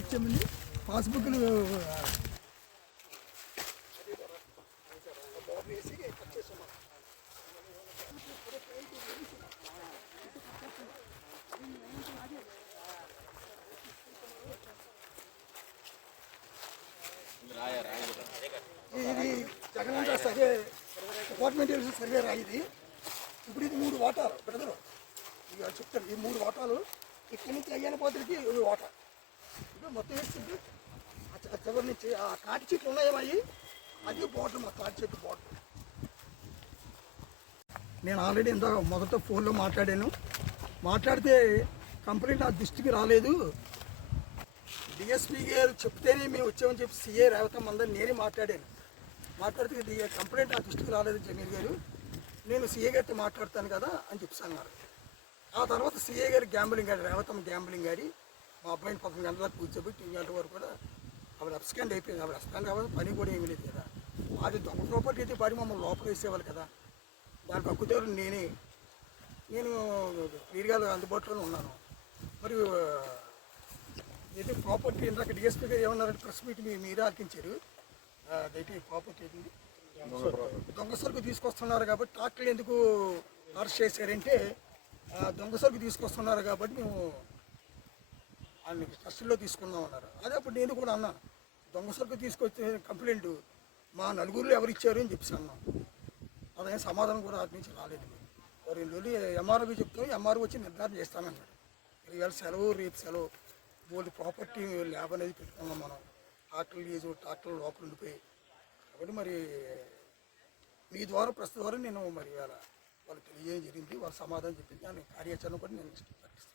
ఇచ్చామండి పాస్బుక్లు ఇది జగన్ సర్వే డిపార్ట్మెంట్ సర్వే రాయిది. ఇప్పుడు ఇది 3 వాటాలు బ్రదరు ఇక చెప్తారు. ఈ 3 వాటాలు ఇక్కడి నుంచి అయ్యాన పోతలకి వాటా ఇప్పుడు మొత్తం వేస్తుంది. చివరి నుంచి ఆ తాటి చెట్లు ఉన్నాయేమయ్యి అది బాటిల్, మా తాటి చెట్టు బాటిల్. నేను ఆల్రెడీ ఇందాక మొదట ఫోన్లో మాట్లాడితే కంప్లైంట్ నా దృష్టికి రాలేదు. డిఎస్పీ గారు చెప్తేనే మేము వచ్చామని చెప్పి సీఏ రేవతమ్మ అందరూ నేనే మాట్లాడితే కంప్లైంట్ నా దృష్టికి రాలేదు జమీల్ గారు, నేను సీఏ గారితో మాట్లాడతాను కదా అని చెప్పి అన్నారు. ఆ తర్వాత సీఏ గారు గ్యాంబ్లింగ్ గారి రేవతమ్మ గ్యాంబ్లింగ్ గారి మా అబ్బాయిని 11 గంటలకు కూర్చోబెట్టి 2 గంటల వరకు కూడా ఆవిడ అబ్స్కాండ్ అయిపోయింది. ఆవిడ అబ్స్కాండ్ కాబట్టి పని కూడా ఏమీ లేదు కదా. అది దొంగ ప్రాపర్టీ అయితే పడి మమ్మల్ని లోపల వేసేవాళ్ళు కదా. దానికి హక్కుదారు నేను వీరిగా అందుబాటులోనే ఉన్నాను. మరి ఏది ప్రాపర్టీ ఇందాక డిఎస్పీ గారు ఏమన్నారంటే ప్రెస్ మీట్ మీరే ఆర్కించారు. అదైతే ప్రాపర్టీ ఏంటి దొంగ సరుకు తీసుకొస్తున్నారు కాబట్టి ట్రాక్టర్లు ఎందుకు అరెస్ట్ చేశారంటే దొంగ సరుకు తీసుకొస్తున్నారు కాబట్టి మేము ఆయన కస్టడీలో తీసుకున్నాం అన్నారు. అదే అప్పుడు నేను కూడా అన్నాను, దొంగ సరుకు తీసుకొచ్చే కంప్లైంట్ మా నలుగురిలో ఎవరు ఇచ్చారు అని చెప్పి అన్నాం. అదే సమాధానం కూడా అటు నుంచి రాలేదు. 2 రోజులు ఎంఆర్ఓకి చెప్తాం, ఎంఆర్ఓ వచ్చి నిర్ధారణ చేస్తానన్నాడు. ఇవాళ సెలవు, రేపు సెలవు. బోల్డ్ ప్రాపర్టీ ల్యాబ్ అనేది పెట్టుకున్నాం మనం. ట్రాక్టర్లు లోపల ఉండిపోయి కాబట్టి మరి మీ ద్వారా ప్రస్తుతం ద్వారా నేను మరి ఇవాళ వాళ్ళు తెలియజేయడం జరిగింది. వాళ్ళు సమాధానం చెప్పింది. దాని కార్యాచరణ కూడా నేను ప్రకటిస్తాను.